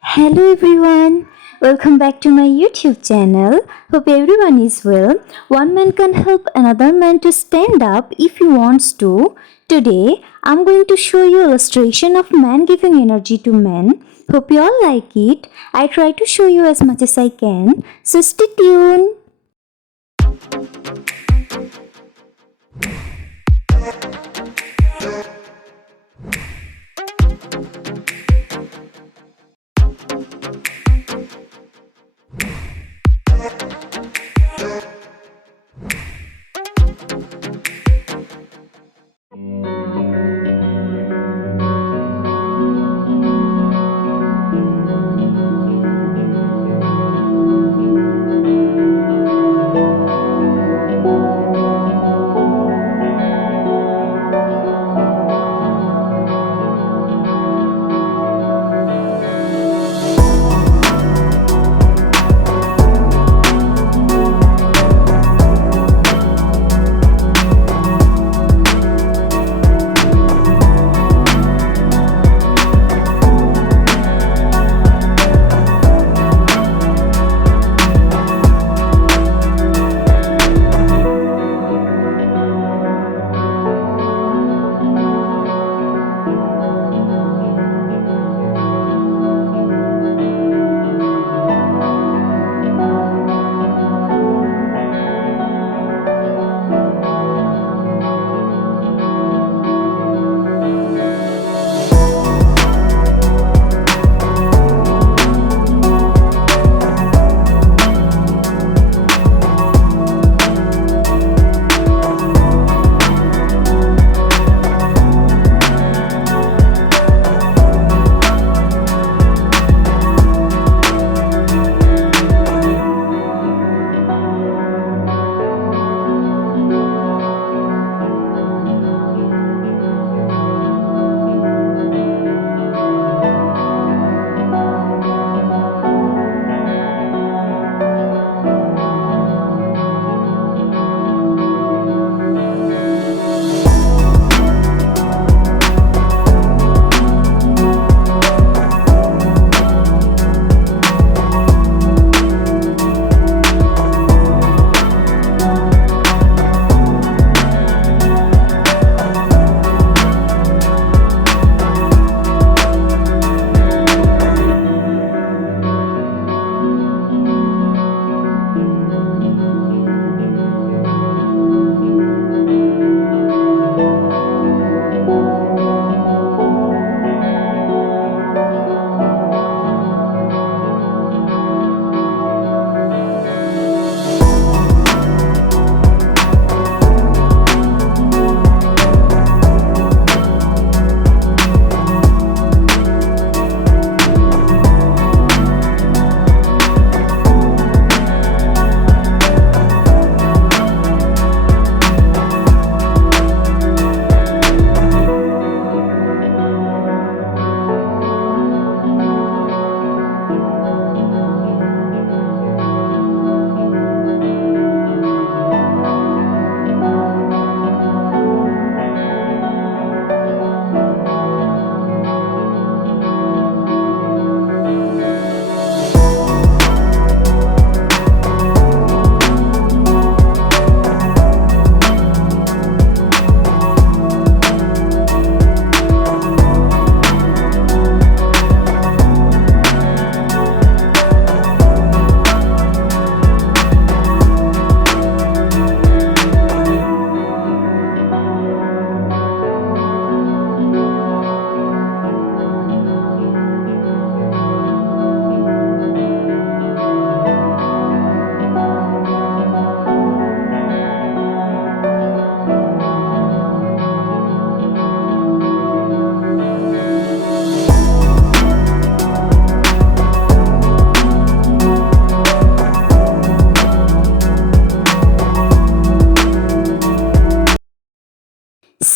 Hello everyone, welcome back to my YouTube channel. Hope everyone is well. One man can help another man to stand up if he wants to. Today, I'm going to show you illustration of man giving energy to men. Hope you all like it. I try to show you as much as I can. So stay tuned.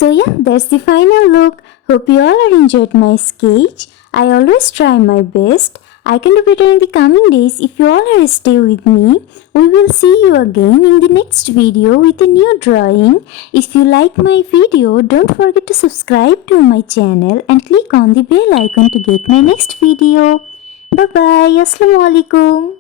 So yeah, that's the final look. Hope you all are enjoyed my sketch. I always try my best. I can do better in the coming days if you all are stay with me. We will see you again in the next video with a new drawing. If you like my video, don't forget to subscribe to my channel and click on the bell icon to get my next video. Bye bye. Assalamu alaikum.